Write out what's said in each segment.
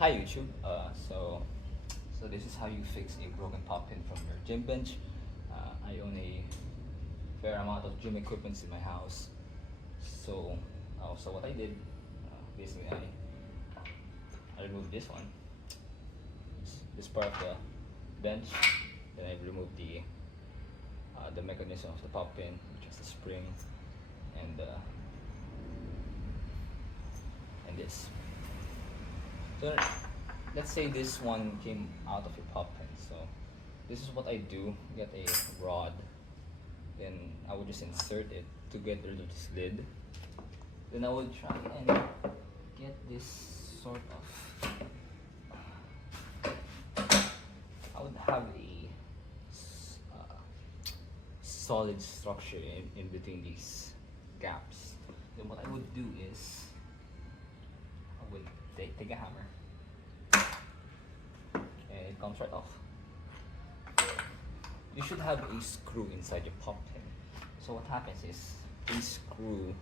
Hi YouTube. So this is how you fix a broken pop pin from your gym bench. I own a fair amount of gym equipments in my house. So what I did, basically I removed this one, this part of the bench. Then I removed the mechanism of the pop pin, which is the spring and this. So let's say this one came out of a pop pin. So this is what I do: get a rod, then I would just insert it to get rid of this lid. Then I would try and get this sort of. I would have a solid structure in between these gaps. Then what I would do is I would take a hammer. And it comes right off. You should have a screw inside your pop pin. So what happens is a screw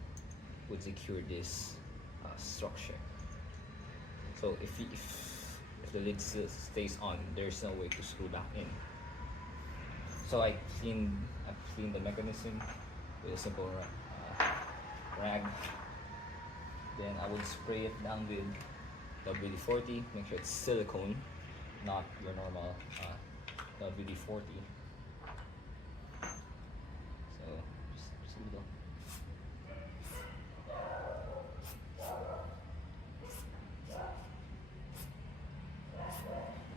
would secure this structure. So if the lid still stays on, there's no way to screw back in. So I've cleaned the mechanism with a simple rag. Then I would spray it down with WD-40. Make sure it's silicone, not your normal WD-40. So just a little.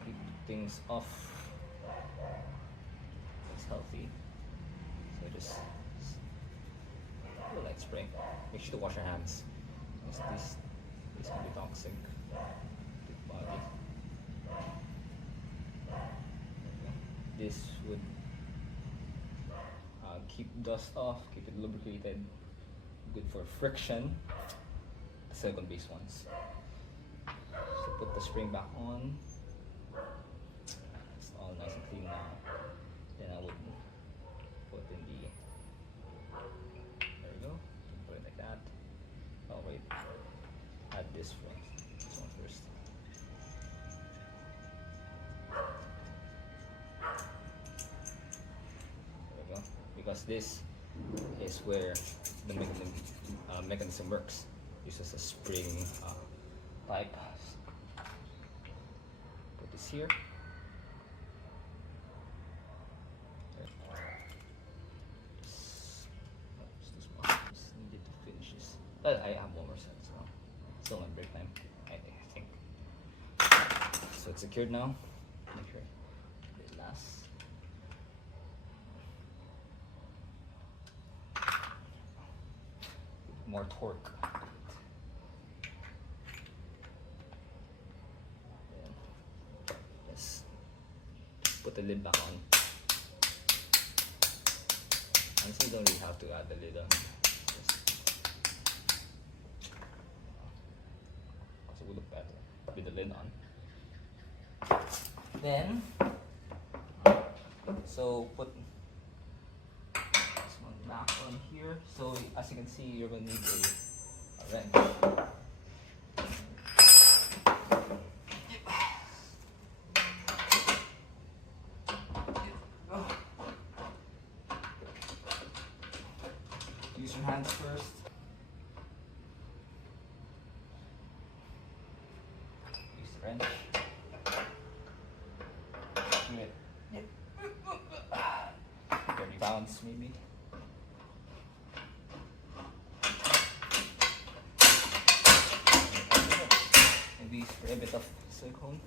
Keep things off. It's healthy. So just a little light spray. Make sure to wash your hands. This can be toxic to the body. This would keep dust off, keep it lubricated, good for friction. The silicone-based ones. So put the spring back on. It's all nice and clean now. Then I would put in the. There we go. Put it like that. Oh wait. Add this one first. There we go. Because this is where the mechanism works. Uses a spring pipe. Put this here. It's too small. Just needed to finish this. But I have one more set, so still on break time, I think. So it's secured now. Make sure it lasts. More torque. Then let's put the lid back on. Honestly, you don't really have to add the lid on. Also would look better with the lid on. Then, so put this one back on here. So as you can see, you're gonna need a wrench. Use your hands first. Use the wrench. 30 pounds maybe. Maybe spray a bit of silicone.